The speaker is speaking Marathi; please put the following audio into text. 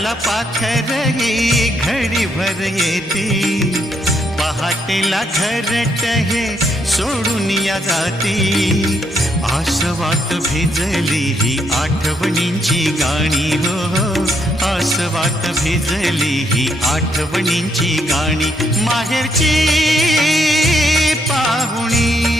घराला पाखर ही घडीभर येते, पहाटेला घरट हे सोडून या जाती. आसवात भिजली ही आठवणींची गाणी हो, आसवात भिजली ही आठवणींची गाणी. माहेरची पाहुणी